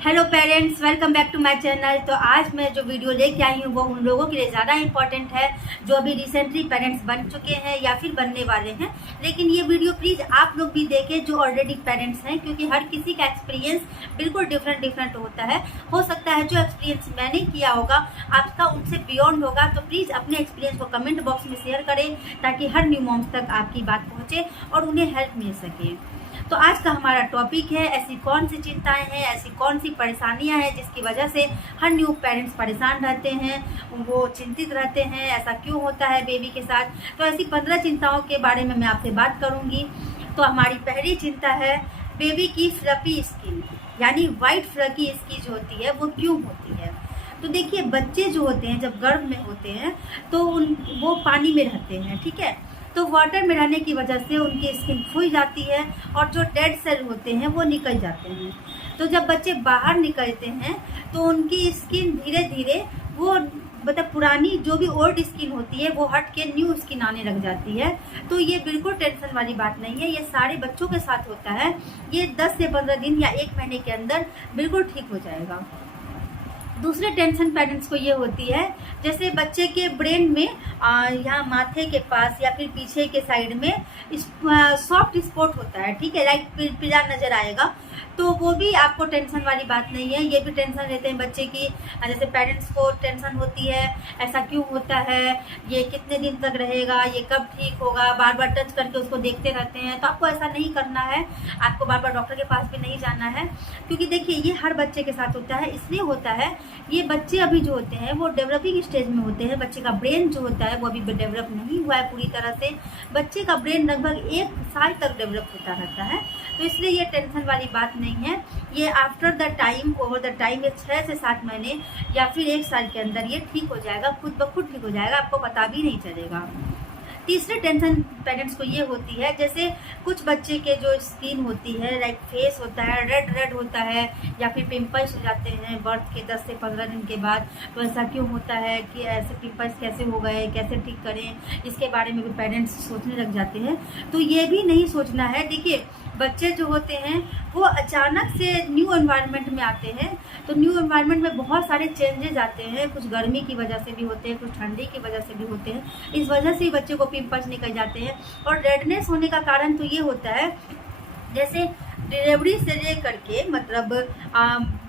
Hello parents, welcome back to my channel. तो आज मैं जो वीडियो लेके आई हूँ वो उन लोगों के लिए ज़्यादा इंपॉर्टेंट है जो अभी रिसेंटली पेरेंट्स बन चुके हैं या फिर बनने वाले हैं। लेकिन ये वीडियो प्लीज़ आप लोग भी देखें जो ऑलरेडी पेरेंट्स हैं, क्योंकि हर किसी का एक्सपीरियंस बिल्कुल डिफरेंट होता है। हो सकता है जो एक्सपीरियंस मैंने किया होगा आपका उनसे बियॉन्ड होगा। तो प्लीज़ अपने एक्सपीरियंस को कमेंट बॉक्स में शेयर करें ताकि हर न्यू मॉम्स तक आपकी बात पहुँचे और उन्हें हेल्प मिल सके। तो आज का हमारा टॉपिक है ऐसी कौन सी चिंताएं हैं, ऐसी कौन सी परेशानियां हैं जिसकी वजह से हर न्यू पेरेंट्स परेशान रहते हैं, वो चिंतित रहते हैं। ऐसा क्यों होता है बेबी के साथ? तो ऐसी 15 चिंताओं के बारे में मैं आपसे बात करूंगी। तो हमारी पहली चिंता है बेबी की फ्लफी स्किन, यानी वाइट फ्लफी स्किन जो होती है वो क्यों होती है। तो देखिए, बच्चे जो होते हैं जब गर्भ में होते हैं तो वो पानी में रहते हैं, ठीक है। तो वाटर में रहने की वजह से उनकी स्किन फूल जाती है और जो डेड सेल होते हैं वो निकल जाते हैं। तो जब बच्चे बाहर निकलते हैं तो उनकी स्किन धीरे धीरे वो मतलब पुरानी जो भी ओल्ड स्किन होती है वो हट के न्यू स्किन आने लग जाती है। तो ये बिल्कुल टेंशन वाली बात नहीं है, ये सारे बच्चों के साथ होता है। ये 10 से 15 दिन या 1 महीने के अंदर बिल्कुल ठीक हो जाएगा। दूसरे टेंशन पेरेंट्स को ये होती है जैसे बच्चे के ब्रेन में यहाँ माथे के पास या फिर पीछे के साइड में सॉफ्ट स्पॉट होता है, ठीक है, लाइक पीला नजर आएगा। तो वो भी आपको टेंशन वाली बात नहीं है। ये भी टेंशन रहते हैं बच्चे की, जैसे पेरेंट्स को टेंशन होती है ऐसा क्यों होता है, ये कितने दिन तक रहेगा, ये कब ठीक होगा, बार बार टच करके उसको देखते रहते हैं। तो आपको ऐसा नहीं करना है, आपको बार बार डॉक्टर के पास भी नहीं जाना है, क्योंकि देखिए ये हर बच्चे के साथ होता है। इसलिए होता है ये बच्चे अभी जो होते हैं वो डेवलपिंग स्टेज में होते हैं। बच्चे का ब्रेन जो होता है वो अभी डेवलप नहीं हुआ है पूरी तरह से। बच्चे का ब्रेन लगभग 1 साल तक डेवलप होता रहता है। तो इसलिए ये टेंशन वाली बात नहीं है। ये after the time, over the time, ये 6 से 7 महीने या फिर 1 साल के अंदर ये ठीक हो जाएगा, खुद ब खुद ठीक हो जाएगा, आपको पता भी नहीं चलेगा। तीसरे टेंशन पेरेंट्स को ये होती है जैसे कुछ बच्चे के जो स्किन होती है, लाइक फेस होता है रेड होता है या फिर पिंपल्स हो जाते हैं बर्थ के 10 से 15 दिन के बाद। तो ऐसा क्यों होता है कि ऐसे पिंपल्स कैसे हो गए, कैसे ठीक करें, इसके बारे में भी पेरेंट्स सोचने लग जाते हैं। तो ये भी नहीं सोचना है। देखिए, बच्चे जो होते हैं वो अचानक से न्यू एनवायरनमेंट में आते हैं। तो न्यू एनवायरनमेंट में बहुत सारे चेंजेस आते हैं, कुछ गर्मी की वजह से भी होते हैं, कुछ ठंडी की वजह से भी होते हैं। इस वजह से ही बच्चे को पिंपल्स निकल जाते हैं। और रेडनेस होने का कारण तो ये होता है जैसे डिलीवरी से लेकर के मतलब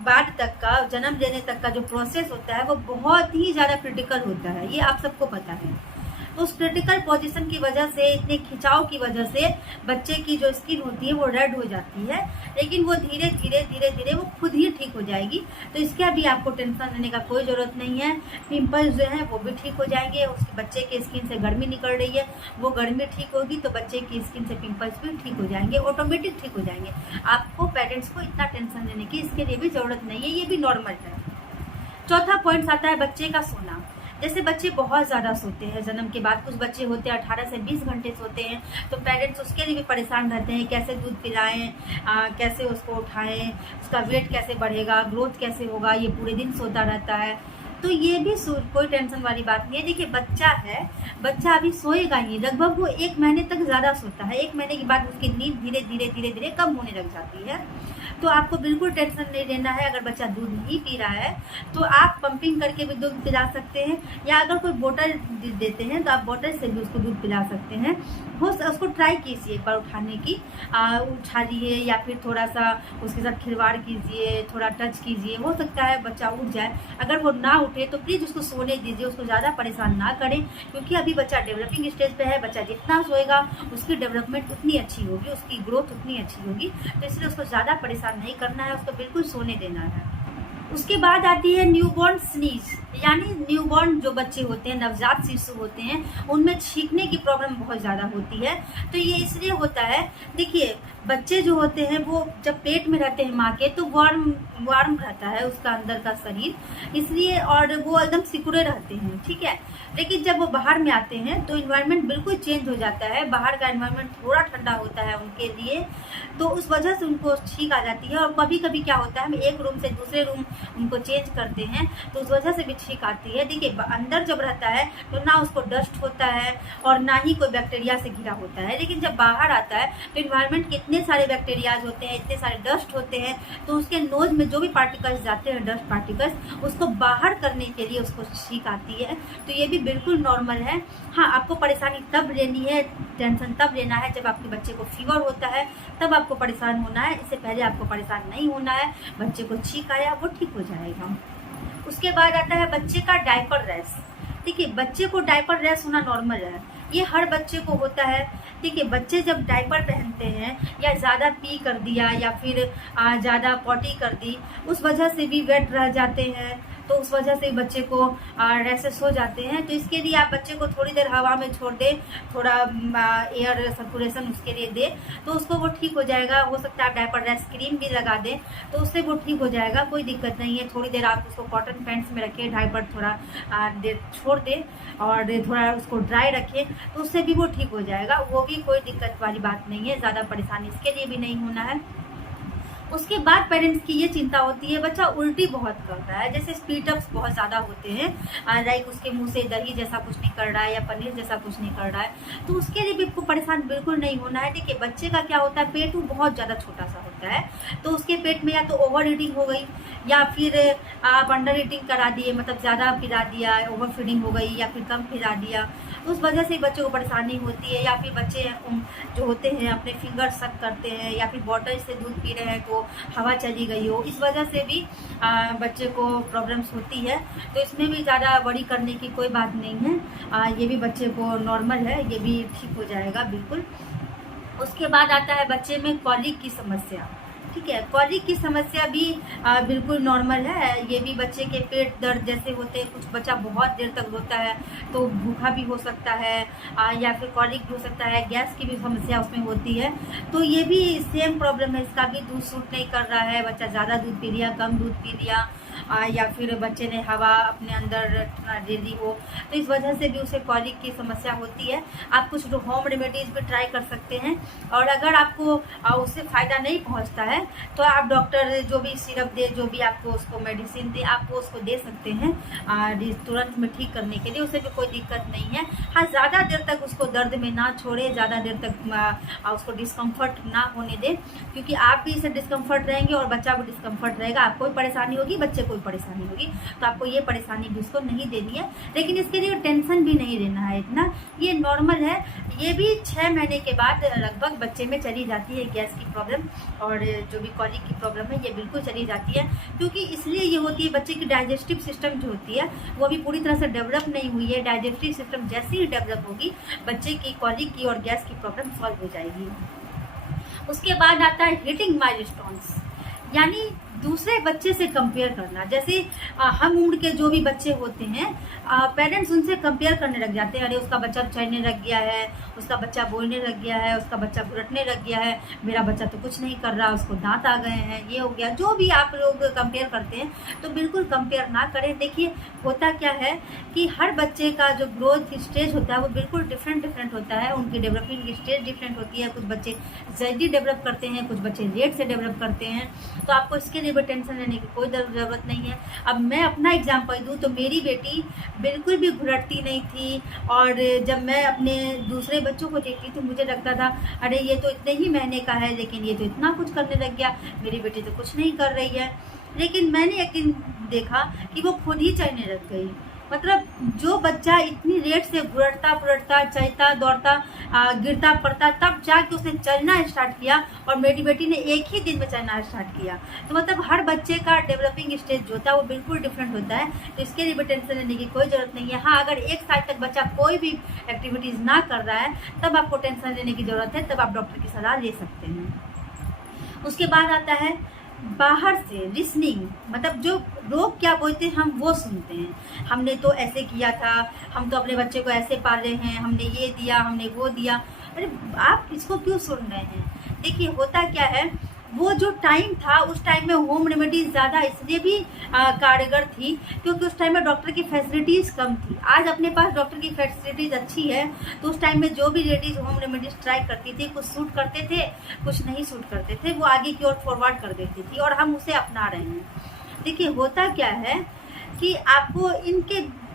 बाद तक का, जन्म देने तक का जो प्रोसेस होता है वो बहुत ही ज़्यादा क्रिटिकल होता है, ये आप सबको पता है। तो उस क्रिटिकल पोजीशन की वजह से, इतने खिंचाव की वजह से बच्चे की जो स्किन होती है वो रेड हो जाती है। लेकिन वो धीरे धीरे वो खुद ही ठीक हो जाएगी। तो इसका भी आपको टेंशन लेने का कोई ज़रूरत नहीं है। पिंपल्स जो है वो भी ठीक हो जाएंगे। उसके बच्चे के स्किन से गर्मी निकल रही है, वो गर्मी ठीक होगी तो बच्चे की स्किन से पिंपल्स भी ठीक हो जाएंगे, ऑटोमेटिक ठीक हो जाएंगे। आपको पेरेंट्स को इतना टेंशन लेने की इसके लिए भी ज़रूरत नहीं है, ये भी नॉर्मल है। चौथा पॉइंट आता है बच्चे का सोना। जैसे बच्चे बहुत ज़्यादा सोते हैं जन्म के बाद, कुछ बच्चे होते हैं 18 से 20 घंटे सोते हैं। तो पेरेंट्स उसके लिए भी परेशान रहते हैं, कैसे दूध पिलाएं, कैसे उसको उठाएं, उसका वेट कैसे बढ़ेगा, ग्रोथ कैसे होगा, ये पूरे दिन सोता रहता है। तो ये भी कोई टेंशन वाली बात नहीं है। देखिए, बच्चा है, बच्चा अभी सोएगा ही, लगभग वो 1 महीने तक ज़्यादा सोता है। 1 महीने के बाद उसकी नींद धीरे धीरे कम होने लग जाती है। तो आपको बिल्कुल टेंशन नहीं लेना है। अगर बच्चा दूध नहीं पी रहा है तो आप पंपिंग करके भी दूध पिला सकते हैं, या अगर कोई बोतल देते हैं तो आप बोतल से भी उसको दूध पिला सकते हैं। उसको ट्राई कीजिए एक बार उठाने की, उठाइए या फिर थोड़ा सा उसके साथ खिलवाड़ कीजिए, थोड़ा टच कीजिए, हो सकता है बच्चा उठ जाए। अगर वो ना उठे तो प्लीज़ उसको सोने दीजिए, उसको ज़्यादा परेशान ना करें, क्योंकि अभी बच्चा डेवलपिंग स्टेज पे है। बच्चा जितना सोएगा उसकी डेवलपमेंट उतनी अच्छी होगी, उसकी ग्रोथ उतनी अच्छी होगी। तो इसलिए उसको ज़्यादा परेशान नहीं करना है, उसको बिल्कुल सोने देना है। उसके बाद आती है न्यूबॉर्न स्नीज, यानी न्यूबॉर्न जो बच्चे होते हैं, नवजात शिशु होते हैं, उनमें छींकने की प्रॉब्लम बहुत ज़्यादा होती है। तो ये इसलिए होता है, देखिए बच्चे जो होते हैं वो जब पेट में रहते हैं माँ के तो वार्म रहता है उसका अंदर का शरीर, इसलिए, और वो एकदम सिकुड़े रहते हैं, ठीक है। लेकिन जब वो बाहर में आते हैं तो इन्वायरमेंट बिल्कुल चेंज हो जाता है, बाहर का इन्वायरमेंट थोड़ा ठंडा होता है उनके लिए, तो उस वजह से उनको छींक आ जाती है। और कभी कभी क्या होता है, हम एक रूम से दूसरे रूम उनको चेंज करते हैं तो उस वजह से भी छींक आती है। देखिए अंदर जब रहता है तो ना उसको डस्ट होता है और ना ही कोई बैक्टीरिया से घिरा होता है, लेकिन जब बाहर आता है तो इन्वायरमेंट के इतने सारे बैक्टीरियाज होते हैं, इतने सारे डस्ट होते हैं, तो उसके नोज में जो भी पार्टिकल्स जाते हैं, डस्ट पार्टिकल्स, उसको बाहर करने के लिए उसको छींक आती है। तो ये भी बिल्कुल नॉर्मल है। हाँ, आपको परेशानी तब लेनी है, टेंशन तब लेना है जब आपके बच्चे को फीवर होता है, तब आपको परेशान होना है। इससे पहले आपको परेशान नहीं होना है। बच्चे को छींक आया वो ठीक हो जाएगा। उसके बाद आता है बच्चे का डायपर रैश। देखिए बच्चे को डायपर रैश होना नॉर्मल है, ये हर बच्चे को होता है। देखिए बच्चे जब डायपर पहनते हैं या ज़्यादा पी कर दिया या फिर ज़्यादा पॉटी कर दी, उस वजह से भी वेट रह जाते हैं, तो उस वजह से बच्चे को रैशेस हो जाते हैं। तो इसके लिए आप बच्चे को थोड़ी देर हवा में छोड़ दें, थोड़ा एयर सर्कुलेशन उसके लिए दें, तो उसको वो ठीक हो जाएगा। हो सकता है आप डायपर रैश क्रीम भी लगा दें तो उससे वो ठीक हो जाएगा, कोई दिक्कत नहीं है। थोड़ी देर आप उसको कॉटन पैंट्स में रखें, डायपर थोड़ा देर छोड़ दें और थोड़ा उसको ड्राई रखें, तो उससे भी वो ठीक हो जाएगा। वो भी कोई दिक्कत वाली बात नहीं है, ज़्यादा परेशानी इसके लिए भी नहीं होना है। उसके बाद पेरेंट्स की ये चिंता होती है बच्चा उल्टी बहुत कर रहा है, जैसे स्पीटअप्स बहुत ज़्यादा होते हैं, लाइक उसके मुंह से दही जैसा कुछ निकल रहा है या पनीर जैसा कुछ निकल रहा है, तो उसके लिए भी आपको परेशान बिल्कुल नहीं होना है। देखिए बच्चे का क्या होता है, पेट बहुत ज़्यादा छोटा सा होता है, तो उसके पेट में या तो ओवर ईटिंग हो गई या फिर आप अंडर ईटिंग करा दिए, मतलब ज़्यादा पिला दिया, ओवर फीडिंग हो गई या फिर कम पिला दिया, तो उस वजह से बच्चों को परेशानी होती है। या फिर बच्चे जो होते हैं अपने फिंगर सक करते हैं या फिर बॉटल से दूध पी रहे हैं तो हवा चली गई हो, इस वजह से भी बच्चे को प्रॉब्लम्स होती है। तो इसमें भी ज़्यादा वरी करने की कोई बात नहीं है, ये भी बच्चे को नॉर्मल है, ये भी ठीक हो जाएगा बिल्कुल। उसके बाद आता है बच्चे में कॉलिक की समस्या। ठीक है, कॉलिक की समस्या भी बिल्कुल नॉर्मल है। ये भी बच्चे के पेट दर्द जैसे होते हैं, कुछ बच्चा बहुत देर तक रोता है तो भूखा भी हो सकता है, या फिर कॉलिक भी हो सकता है, गैस की भी समस्या उसमें होती है। तो ये भी सेम प्रॉब्लम है, इसका भी दूध सूट नहीं कर रहा है, बच्चा ज़्यादा दूध पी लिया, कम दूध पी लिया, या फिर बच्चे ने हवा अपने अंदर दे दी हो, तो इस वजह से भी उसे कॉलिक की समस्या होती है। आप कुछ होम रेमेडीज़ भी ट्राई कर सकते हैं, और अगर आपको उससे फ़ायदा नहीं पहुंचता है तो आप डॉक्टर जो भी सिरप दे, जो भी आपको उसको मेडिसिन दे, आपको उसको दे सकते हैं तुरंत में ठीक करने के लिए, उसे भी कोई दिक्कत नहीं है। हाँ, ज़्यादा देर तक उसको दर्द में ना छोड़े, ज़्यादा देर तक उसको डिस्कम्फर्ट ना होने दें, क्योंकि आप भी इसे डिस्कम्फर्ट रहेंगे और बच्चा भी डिस्कम्फर्ट रहेगा। आपको भी परेशानी होगी, बच्चे को भी परेशानी होगी, तो आपको ये परेशानी भी उसको नहीं देनी है। लेकिन इसके लिए टेंशन भी नहीं लेना है इतना, ये नॉर्मल है। ये भी 6 महीने के बाद लगभग बच्चे में चली जाती है गैस की प्रॉब्लम, और जो भी कॉलिक की प्रॉब्लम है ये बिल्कुल चली जाती है। क्योंकि इसलिए ये होती है, बच्चे की डाइजेस्टिव सिस्टम जो होती है वो अभी पूरी तरह से डेवलप नहीं हुई है। डाइजेस्टिव सिस्टम जैसे ही डेवलप होगी, बच्चे की कॉलिक की और गैस की प्रॉब्लम सॉल्व हो जाएगी। उसके बाद आता है हिटिंग माइलस्टोन्स, यानी दूसरे बच्चे से कंपेयर करना। जैसे हम उम्र के जो भी बच्चे होते हैं, पेरेंट्स उनसे कंपेयर करने लग जाते हैं, अरे उसका बच्चा चलने लग गया है, उसका बच्चा बोलने लग गया है, उसका बच्चा घुटने लग गया है, मेरा बच्चा तो कुछ नहीं कर रहा, उसको दांत आ गए हैं, ये हो गया। जो भी आप लोग कंपेयर करते हैं तो बिल्कुल कंपेयर ना करें। देखिए होता क्या है कि हर बच्चे का जो ग्रोथ स्टेज होता है वो बिल्कुल डिफरेंट होता है, उनकी डेवलपिंग की स्टेज डिफरेंट होती है। कुछ बच्चे जल्दी डेवलप करते हैं, कुछ बच्चे लेट से डेवलप करते हैं, तो आपको इसके लिए भी टेंशन लेने की कोई ज़रूरत नहीं है। अब मैं अपना एग्जांपल दूं तो मेरी बेटी बिल्कुल भी घुरटती नहीं थी, और जब मैं अपने दूसरे बच्चों को देखती थी मुझे लगता था अरे ये तो इतने ही महीने का है लेकिन ये तो इतना कुछ करने लग गया, मेरी बेटी तो कुछ नहीं कर रही है। लेकिन मैंने एक दिन देखा कि वो खुद ही चलने लग गई। मतलब जो बच्चा इतनी लेट से घुरटता पुरटता, चलता दौड़ता, गिरता पड़ता, तब जाके उसने चलना स्टार्ट किया, और मेरी बेटी ने एक ही दिन में चलना स्टार्ट किया। तो मतलब हर बच्चे का डेवलपिंग स्टेज जो होता है वो बिल्कुल डिफरेंट होता है, तो इसके लिए भी टेंशन लेने की कोई ज़रूरत नहीं है। हाँ, अगर 1 साल तक बच्चा कोई भी एक्टिविटीज़ ना कर रहा है तब आपको टेंशन लेने की ज़रूरत है, तब आप डॉक्टर की सलाह ले सकते हैं। उसके बाद आता है बाहर से लिसनिंग, मतलब जो लोग क्या बोलते हैं हम वो सुनते हैं। हमने तो ऐसे किया था, हम तो अपने बच्चे को ऐसे पाले हैं, हमने ये दिया, हमने वो दिया। अरे आप इसको क्यों सुन रहे हैं? देखिए होता क्या है, वो जो टाइम था उस टाइम में होम रेमेडीज ज़्यादा इसलिए भी कारगर थी क्योंकि उस टाइम में डॉक्टर की फैसिलिटीज़ कम थी। आज अपने पास डॉक्टर की फैसिलिटीज़ अच्छी है, तो उस टाइम में जो भी लेडीज़ होम रेमेडीज ट्राई करती थी, कुछ सूट करते थे, कुछ नहीं सूट करते थे, वो आगे की ओर फॉरवर्ड कर देती थी, और हम उसे अपना रहे हैं। देखिए होता क्या है कि आपको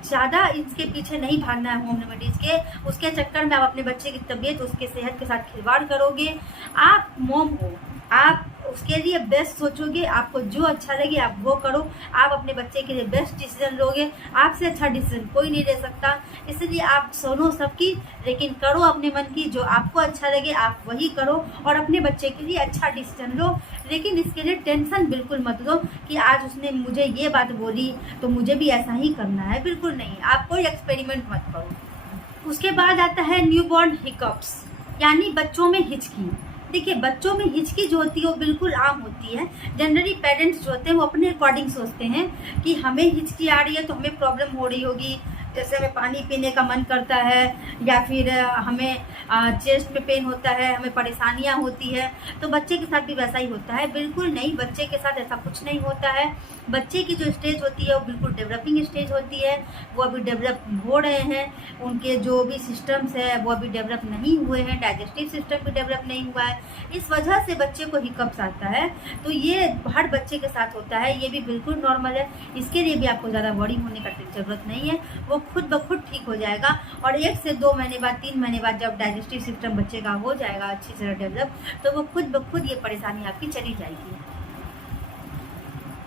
ज़्यादा इसके पीछे नहीं भागना है होम रेमेडीज़ के, उसके चक्कर में आप अपने बच्चे की तबीयत, उसके सेहत के साथ खिलवाड़ करोगे। आप मॉम हो, आप उसके लिए बेस्ट सोचोगे, आपको जो अच्छा लगे आप वो करो, आप अपने बच्चे के लिए बेस्ट डिसीजन लोगे, आपसे अच्छा डिसीजन कोई नहीं ले सकता। इसलिए आप सुनो सबकी, लेकिन करो अपने मन की, जो आपको अच्छा लगे आप वही करो और अपने बच्चे के लिए अच्छा डिसीजन लो। लेकिन इसके लिए टेंशन बिल्कुल मत लो कि आज उसने मुझे ये बात बोली तो मुझे भी ऐसा ही करना है, बिल्कुल नहीं। आप कोई एक्सपेरिमेंट मत करो। उसके बाद आता है न्यूबॉर्न हिकअप्स, यानी बच्चों में हिचकी। देखिए बच्चों में हिचकी जो होती है वो बिल्कुल आम होती है। जनरली पेरेंट्स जो होते हैं वो अपने अकॉर्डिंग सोचते हैं कि हमें हिचकी आ रही है तो हमें प्रॉब्लम हो रही होगी, जैसे हमें पानी पीने का मन करता है या फिर हमें चेस्ट में पेन होता है, हमें परेशानियां होती है, तो बच्चे के साथ भी वैसा ही होता है। बिल्कुल नहीं, बच्चे के साथ ऐसा कुछ नहीं होता है। बच्चे की जो स्टेज होती है वो बिल्कुल डेवलपिंग स्टेज होती है, वो अभी डेवलप हो रहे हैं, उनके जो भी सिस्टम्स है वो अभी डेवलप नहीं हुए हैं, डाइजेस्टिव सिस्टम भी डेवलप नहीं हुआ है, इस वजह से बच्चे को हिकअप्स आता है। तो ये हर बच्चे के साथ होता है, ये भी बिल्कुल नॉर्मल है, इसके लिए भी आपको ज़्यादा वरी होने का जरूरत नहीं है, वो खुद ब खुद ठीक हो जाएगा। और 1 से 2 महीने बाद, 3 महीने बाद जब डाइजेस्टिव सिस्टम बच्चे का हो जाएगा अच्छी तरह डेवलप, तो वो खुद ब खुद ये परेशानी आपकी चली जाएगी।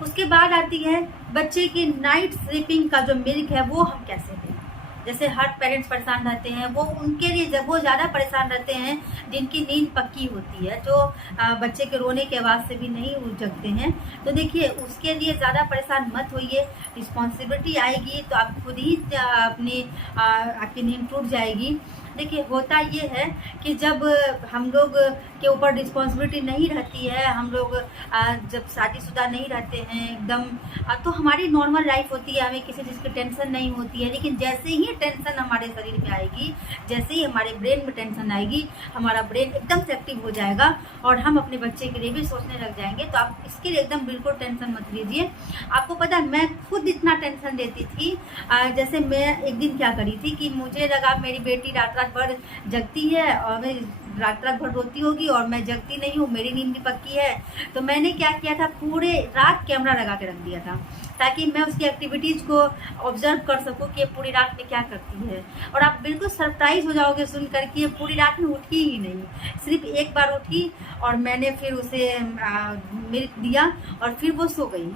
उसके बाद आती है बच्चे की नाइट स्लीपिंग का जो मिल्क है वो हम कैसे दें। जैसे हर पेरेंट्स परेशान रहते हैं, वो उनके लिए जब वो ज़्यादा परेशान रहते हैं जिनकी नींद पक्की होती है, जो बच्चे के रोने के आवाज़ से भी नहीं उठ जगते हैं। तो देखिए उसके लिए ज़्यादा परेशान मत होइए, रिस्पॉन्सिबिलिटी आएगी तो आप खुद ही आपकी नींद टूट जाएगी। देखिए होता ये है कि जब हम लोग के ऊपर रिस्पॉन्सिबिलिटी नहीं रहती है, हम लोग जब शादीशुदा नहीं रहते हैं एकदम, तो हमारी नॉर्मल लाइफ होती है, हमें किसी चीज़ की टेंशन नहीं होती है। लेकिन जैसे ही टेंशन हमारे शरीर में आएगी, जैसे ही हमारे ब्रेन में टेंशन आएगी, हमारा ब्रेन एकदम से एक्टिव हो जाएगा और हम अपने बच्चे के लिए भी सोचने लग जाएंगे। तो आप इसके लिए एकदम बिल्कुल टेंशन मत लीजिए। आपको पता है मैं खुद इतना टेंशन लेती थी, जैसे मैं एक दिन क्या करी थी कि मुझे लगा मेरी बेटी रात रात भर जगती है और मैं रात रात भर रोती होगी और मैं जगती नहीं हूँ, मेरी नींद भी पक्की है। तो मैंने क्या किया था, पूरे रात कैमरा लगा के रख दिया था ताकि मैं उसकी एक्टिविटीज़ को ऑब्जर्व कर सकूँ कि ये पूरी रात में क्या करती है। और आप बिल्कुल सरप्राइज हो जाओगे सुन कर कि ये पूरी रात में उठी ही नहीं, सिर्फ एक बार उठी और मैंने फिर उसे मिल्क दिया और फिर वो सो गई।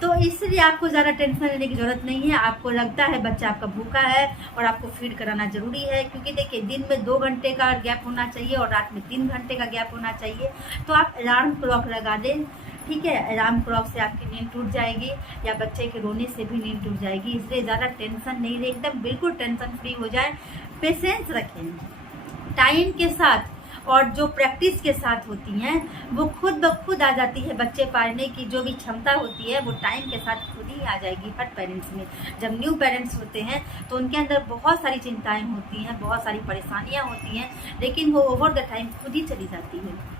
तो इसलिए आपको ज़्यादा टेंशन लेने की ज़रूरत नहीं है। आपको लगता है बच्चा आपका भूखा है और आपको फीड कराना ज़रूरी है, क्योंकि देखिए दिन में 2 घंटे का गैप होना चाहिए और रात में 3 घंटे का गैप होना चाहिए। तो आप अलार्म क्लॉक लगा दें, ठीक है, अलार्म क्लॉक से आपकी नींद टूट जाएगी या बच्चे के रोने से भी नींद टूट जाएगी। इसलिए ज़्यादा टेंशन नहीं ले, एकदम बिल्कुल टेंशन फ्री हो जाए। पेशेंस रखें, टाइम के साथ और जो प्रैक्टिस के साथ होती हैं वो खुद ब खुद आ जाती है। बच्चे पालने की जो भी क्षमता होती है वो टाइम के साथ खुद ही आ जाएगी हर पेरेंट्स में। जब न्यू पेरेंट्स होते हैं तो उनके अंदर बहुत सारी चिंताएं होती हैं, बहुत सारी परेशानियां होती हैं, लेकिन वो ओवर द टाइम खुद ही चली जाती है।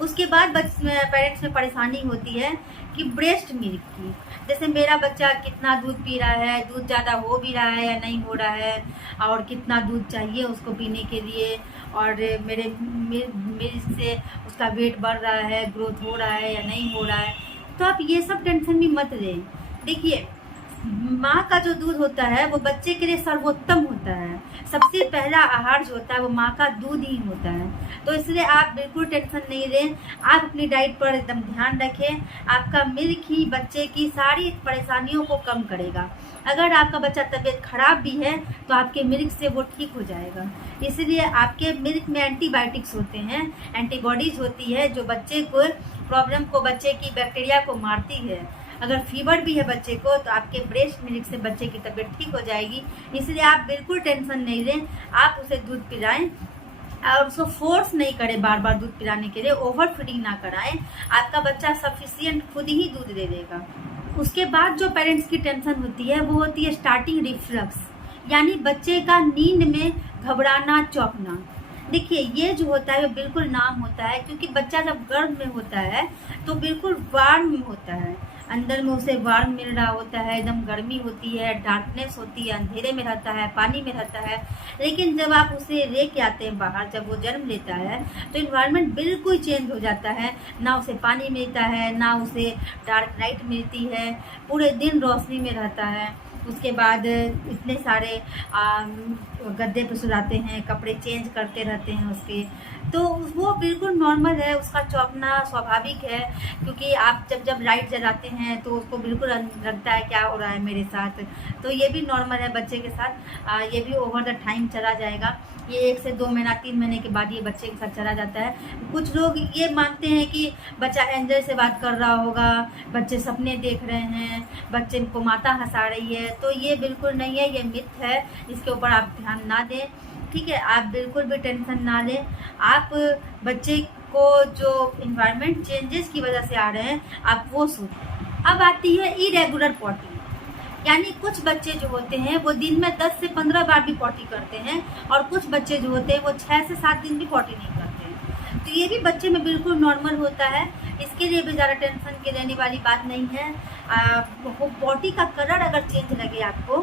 उसके बाद पेरेंट्स में परेशानी होती है कि ब्रेस्ट मिल्क की, जैसे मेरा बच्चा कितना दूध पी रहा है, दूध ज़्यादा हो भी रहा है या नहीं हो रहा है, और कितना दूध चाहिए उसको पीने के लिए, और मेरे से उसका वेट बढ़ रहा है, ग्रोथ हो रहा है या नहीं हो रहा है। तो आप ये सब टेंशन भी मत लें। देखिए माँ का जो दूध होता है वो बच्चे के लिए सर्वोत्तम होता है। सबसे पहला आहार जो होता है वो माँ का दूध ही होता है। तो इसलिए आप बिल्कुल टेंशन नहीं लें, आप अपनी डाइट पर एकदम ध्यान रखें। आपका मिल्क ही बच्चे की सारी परेशानियों को कम करेगा। अगर आपका बच्चा तबीयत खराब भी है तो आपके मिल्क से वो ठीक हो जाएगा। इसलिए आपके मिल्क में एंटीबायोटिक्स होते हैं, एंटीबॉडीज होती है जो बच्चे को प्रॉब्लम को, बच्चे की बैक्टीरिया को मारती है। अगर फीवर भी है बच्चे को तो आपके ब्रेस्ट मिल्क से बच्चे की तबीयत ठीक हो जाएगी। इसलिए आप बिल्कुल टेंशन नहीं लें, आप उसे दूध पिलाएं और उसको फोर्स नहीं करें बार बार दूध पिलाने के लिए, ओवर फीडिंग ना कराएं। आपका बच्चा सफिशिएंट खुद ही दूध दे देगा। उसके बाद जो पेरेंट्स की टेंशन होती है वो होती है स्टार्टिंग रिफ्लक्स, यानी बच्चे का नींद में घबराना, चौंकना। देखिए ये जो होता है वो बिल्कुल नाम होता है, क्योंकि बच्चा जब गर्भ में होता है तो बिल्कुल वार्म होता है, अंदर में उसे वार्म मिल रहा होता है, एकदम गर्मी होती है, डार्कनेस होती है, अंधेरे में रहता है, पानी में रहता है। लेकिन जब आप उसे लेके आते हैं बाहर, जब वो जन्म लेता है तो इन्वायरमेंट बिल्कुल चेंज हो जाता है। ना उसे पानी मिलता है, ना उसे डार्क लाइट मिलती है, पूरे दिन रोशनी में रहता है। उसके बाद इतने सारे गद्दे पे सुलाते हैं, कपड़े चेंज करते रहते हैं उसके, तो वो बिल्कुल नॉर्मल है, उसका चौंकना स्वाभाविक है। क्योंकि आप जब जब लाइट जलाते हैं तो उसको बिल्कुल लगता है क्या हो रहा है मेरे साथ, तो ये भी नॉर्मल है बच्चे के साथ। ये भी ओवर द टाइम चला जाएगा, ये 1 से 2 महीना 3 महीने के बाद ये बच्चे के साथ चला जाता है। कुछ लोग ये मानते हैं कि बच्चा एंजल से बात कर रहा होगा, बच्चे सपने देख रहे हैं, बच्चे को माता हंसा रही है, तो ये बिल्कुल नहीं है, ये मिथ है, इसके ऊपर आप ध्यान ना दें। ठीक है, आप बिल्कुल भी टेंशन ना लें। आप बच्चे को जो इन्वायरमेंट चेंजेस की वजह से आ रहे हैं आप वो सोचें। अब आती है इरेगुलर पॉटी, यानी कुछ बच्चे जो होते हैं वो दिन में 10 से 15 बार भी पॉटी करते हैं, और कुछ बच्चे जो होते हैं वो 6 से 7 दिन भी पॉटी नहीं करते हैं। तो ये भी बच्चे में बिल्कुल नॉर्मल होता है, इसके लिए भी ज़्यादा टेंशन की लेने वाली बात नहीं है। पॉटी का कलर अगर चेंज लगे आपको,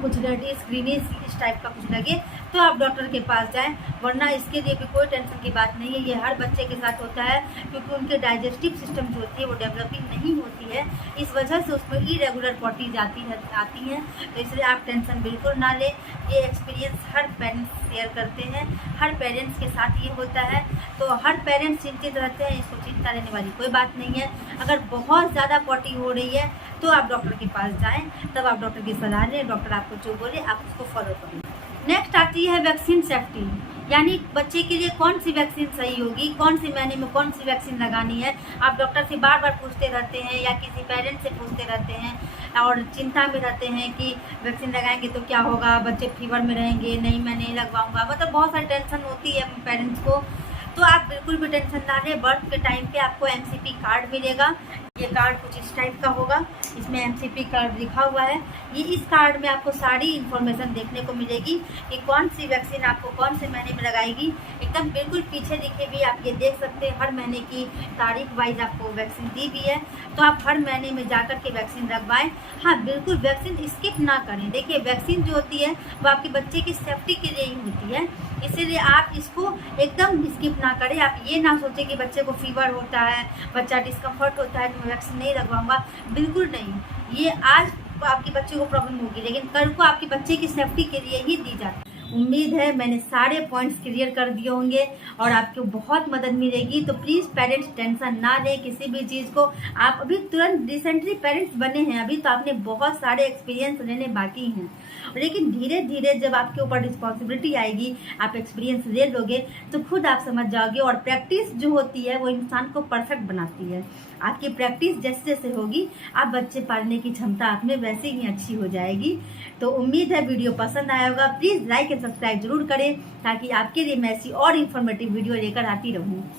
कुछ रेडिश ग्रीनिश इस टाइप का कुछ लगे, तो आप डॉक्टर के पास जाएं, वरना इसके लिए भी कोई टेंशन की बात नहीं है। ये हर बच्चे के साथ होता है, क्योंकि उनके डाइजेस्टिव सिस्टम जो होती है वो डेवलपिंग नहीं होती है, इस वजह से उसमें इरेगुलर पॉटीज आती हैं। तो इसलिए आप टेंशन बिल्कुल ना लें। ये एक्सपीरियंस हर पेरेंट्स शेयर करते हैं, हर पेरेंट्स के साथ ये होता है, तो हर पेरेंट्स चिंतित रहते हैं, इसको चिंता लेने वाली कोई बात नहीं है। अगर बहुत ज़्यादा पॉटी हो रही है तो आप डॉक्टर के पास जाएं, तब आप डॉक्टर की सलाह लें, डॉक्टर आपको जो बोले आप उसको फॉलो करें। नेक्स्ट आती है वैक्सीन सेफ्टी, यानी बच्चे के लिए कौन सी वैक्सीन सही होगी, कौन सी महीने में कौन सी वैक्सीन लगानी है। आप डॉक्टर से बार बार पूछते रहते हैं या किसी पेरेंट्स से पूछते रहते हैं और चिंता में रहते हैं कि वैक्सीन लगाएंगे तो क्या होगा, बच्चे फीवर में रहेंगे, नहीं मैं नहीं लगवाऊंगा, मतलब बहुत सारी टेंशन होती है पेरेंट्स को। तो आप बिल्कुल भी टेंशन ना लें। बर्थ के टाइम पे आपको MCP कार्ड मिलेगा, ये कार्ड कुछ इस टाइप का होगा, इसमें MCP कार्ड लिखा हुआ है। ये इस कार्ड में आपको सारी इन्फॉर्मेशन देखने को मिलेगी कि कौन सी वैक्सीन आपको कौन से महीने में लगाएगी। एकदम बिल्कुल पीछे लिखे भी आप ये देख सकते हैं, हर महीने की तारीख वाइज आपको वैक्सीन दी भी है, तो आप हर महीने में जाकर के वैक्सीन लगवाएं। हाँ, बिल्कुल वैक्सीन स्किप ना करें। देखिए वैक्सीन जो होती है वो आपके बच्चे की सेफ्टी के लिए ही होती है, इसीलिए आप इसको एकदम स्किप ना करें। आप ये ना सोचें कि बच्चे को फीवर होता है, बच्चा डिस्कम्फर्ट होता है तो मैं वैक्सीन नहीं लगवाऊंगा, बिल्कुल नहीं। ये आज आपके बच्चे को प्रॉब्लम होगी, लेकिन कल को आपके बच्चे की सेफ्टी के लिए ही दी जाती है। उम्मीद है मैंने सारे पॉइंट्स क्लियर कर दिए होंगे और आपको बहुत मदद मिलेगी। तो प्लीज़ पेरेंट्स टेंशन ना लें किसी भी चीज़ को। आप अभी तुरंत रिसेंटली पेरेंट्स बने हैं, अभी तो आपने बहुत सारे एक्सपीरियंस लेने बाकी हैं, लेकिन धीरे धीरे जब आपके ऊपर रिस्पॉन्सिबिलिटी आएगी, आप एक्सपीरियंस ले लोगे तो खुद आप समझ जाओगे। और प्रैक्टिस जो होती है वो इंसान को परफेक्ट बनाती है। आपकी प्रैक्टिस जैसे जैसे होगी, आप बच्चे पालने की क्षमता आप में वैसे ही अच्छी हो जाएगी। तो उम्मीद है वीडियो पसंद आया होगा। प्लीज़ लाइक एंड सब्सक्राइब जरूर करें, ताकि आपके लिए मैं ऐसी और इन्फॉर्मेटिव वीडियो लेकर आती रहूँ।